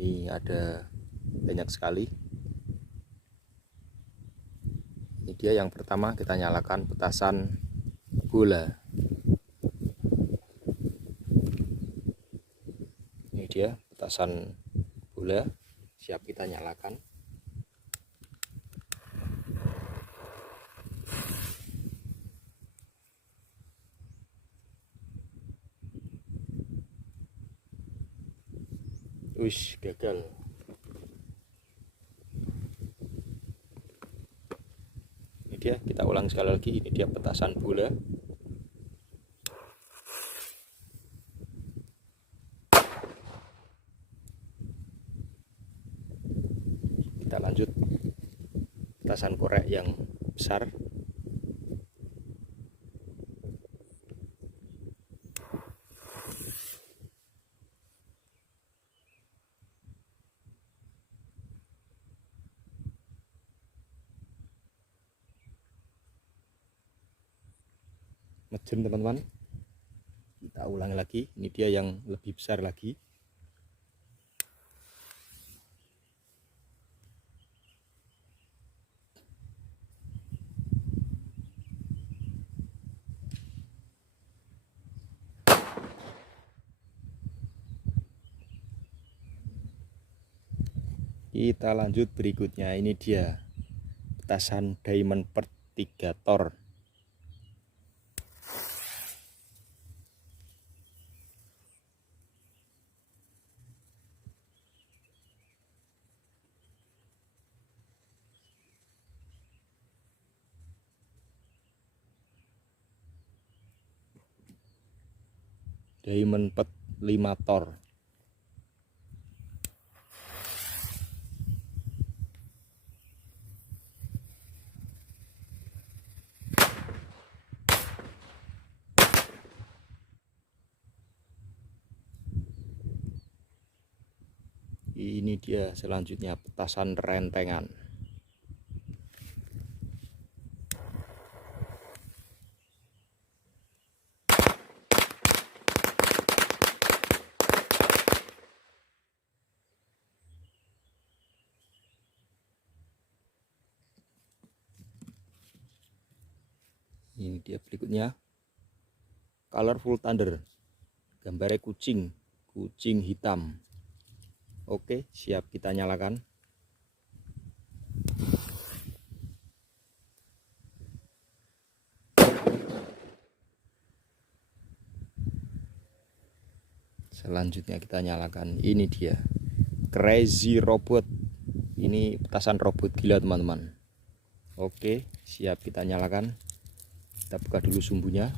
Ini ada banyak sekali. Ini dia yang pertama, kita nyalakan petasan bola. Ini dia petasan bola, siap kita nyalakan. Wish, gagal. Ini dia, kita ulang sekali lagi. Ini dia petasan bola. Kita lanjut petasan korek yang besar. Mejen teman-teman, kita ulang lagi. Ini dia yang lebih besar lagi. Kita lanjut berikutnya. Ini dia petasan diamond vertigator. Diamond 5 tor. Ini dia selanjutnya petasan rentengan. Ini dia berikutnya, colorful thunder, gambarnya kucing hitam. Oke, siap kita nyalakan. Selanjutnya kita nyalakan. Ini dia crazy robot. Ini petasan robot gila teman-teman. Oke, siap kita nyalakan. Kita buka dulu sumbunya.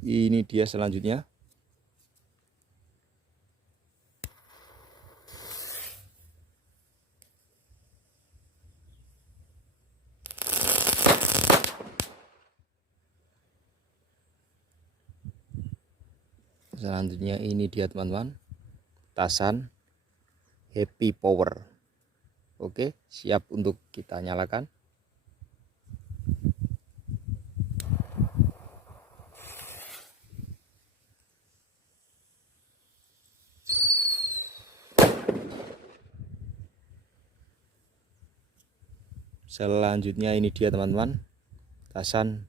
Ini dia selanjutnya. Selanjutnya ini dia teman-teman, petasan happy power. Oke, siap untuk kita nyalakan. Selanjutnya ini dia teman-teman, petasan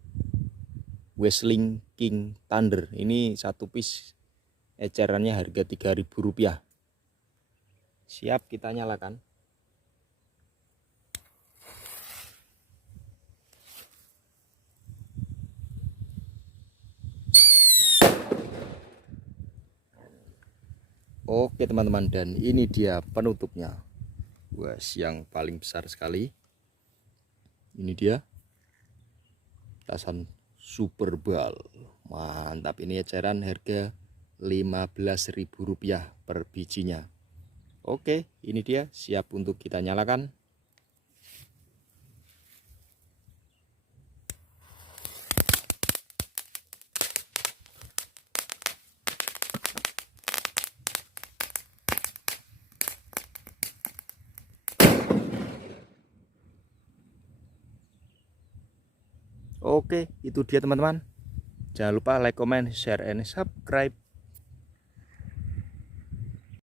Wrestling King Thunder. Ini satu piece ecerannya harga Rp3.000. Siap kita nyalakan. Oke teman-teman, dan ini dia penutupnya. Wah, yang paling besar sekali. Ini dia petasan super bal. Mantap, ini eceran harga Rp15.000 per bijinya. Oke, ini dia siap untuk kita nyalakan. Oke, itu dia teman-teman. Jangan lupa like, comment, share, and subscribe.